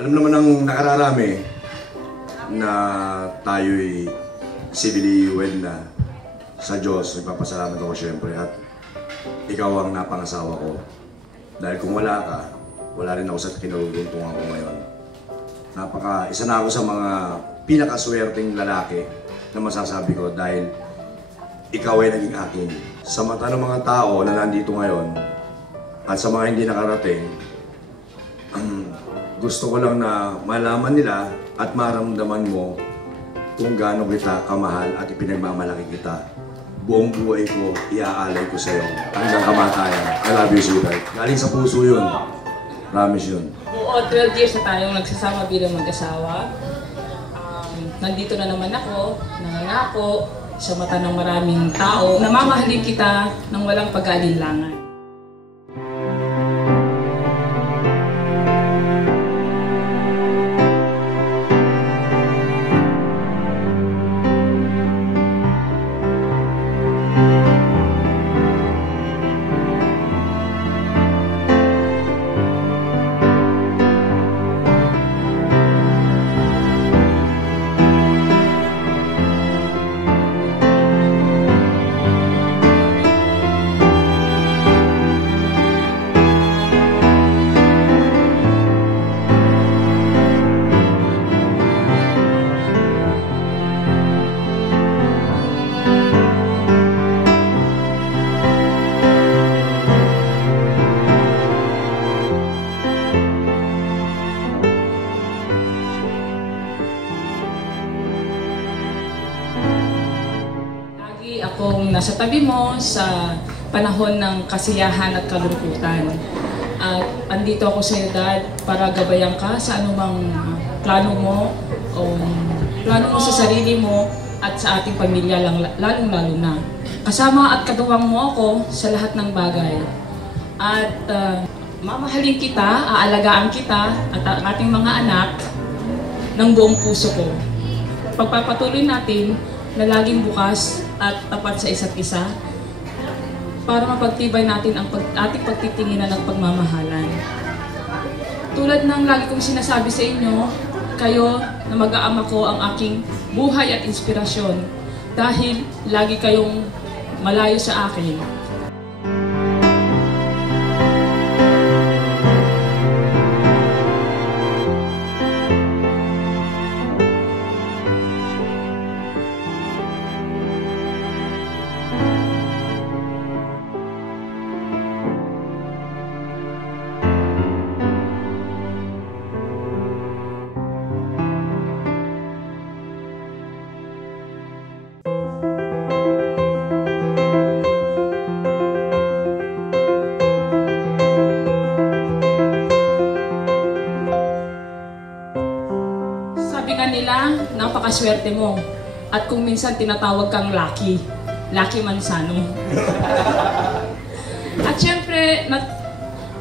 Alam naman ng nakararami na tayo'y civilly wed na sa Diyos. Nagpapasalamat ako syempre at ikaw ang napangasawa ko. Dahil kung wala ka, wala rin ako sa kinaruruntungan ko ngayon. Isa na ako sa mga pinakaswerteng lalaki na masasabi ko dahil ikaw ay naging akin. Sa mata ng mga tao na nandito ngayon at sa mga hindi nakarating, gusto ko lang na malaman nila at maramdaman mo kung gaano kita kamahal at ipinagmamalaki kita. Buong buhay ko, iaalay ko sa'yo hanggang kamatayan. I love you, sweetheart. Galing sa puso yun. Promise yun. Oo, 12 years na tayong nagsasama bilang mag-asawa. Nandito na naman ako, nangangako sa mata ng maraming tao. Namamahalin kita ng walang pag-aalinlangan. Akong nasa tabi mo sa panahon ng kasiyahan at kalungkutan. At andito ako sa iyo, Dad, para gabayan ka sa anumang plano mo o plano mo sa sarili mo at sa ating pamilya lalong-lalo na. Kasama at katuwang mo ako sa lahat ng bagay. At mamahalin kita, aalagaan kita at ang ating mga anak ng buong puso ko. Pagpapatuloy natin na laging bukas at tapat sa isa't isa para mapagtibay natin ang ating pagtitinginan at pagmamahalan. Tulad ng lagi kong sinasabi sa inyo, kayo na mag-aama ko ang aking buhay at inspirasyon dahil lagi kayong malayo sa akin. Nila, napakaswerte mo. At kung minsan tinatawag kang Lucky Manzano. At syempre,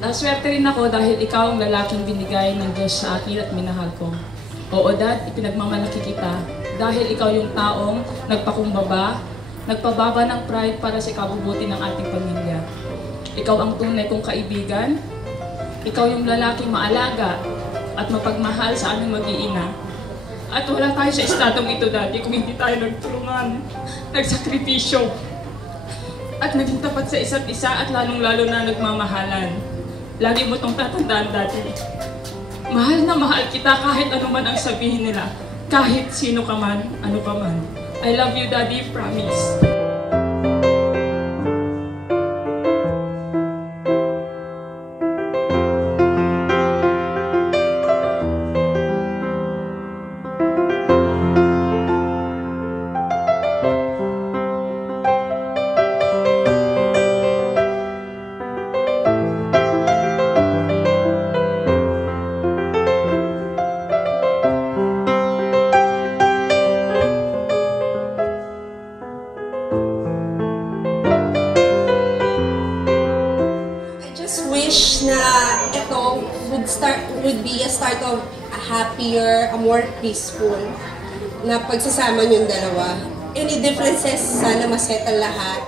swerte rin ako dahil ikaw ang lalaking binigay ng Diyos sa akin at minahal ko. Oo, Dad, ipinagmamalaki kita dahil ikaw yung taong nagpakumbaba, nagpababa ng pride para sa ikabubuti ng ating pamilya. Ikaw ang tunay kong kaibigan, ikaw yung lalaking maalaga at mapagmahal sa aming mag-iina. At wala tayo sa estadong ito, Daddy, kung hindi tayo nagtulungan, nagsakripisyo, at naging tapat sa isa't isa at lalong-lalo na nagmamahalan. Lagi mo itong tatandaan, Daddy. Mahal na mahal kita kahit ano man ang sabihin nila, kahit sino ka man, ano ka man. I love you, Daddy, promise. Wish na ito would be a start of a happier, a more peaceful na pagsasama niyong dalawa. Any differences, sana masettle lahat.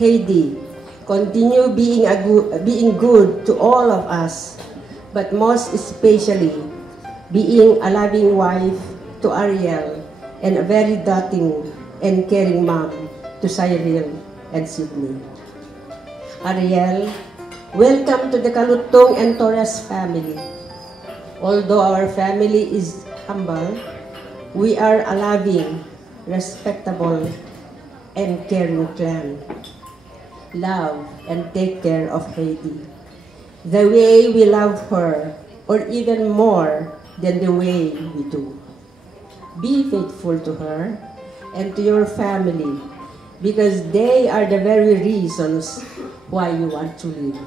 Heidi, continue being good to all of us, but most especially being a loving wife to Ariel and a very doting and caring mom to Cyril and Sydney. Ariel, welcome to the Kalutong and Torres family. Although our family is humble, we are a loving, respectable, and caring clan. Love and take care of Heidi the way we love her, or even more than the way we do. Be faithful to her and to your family, because they are the very reasons why you want to live.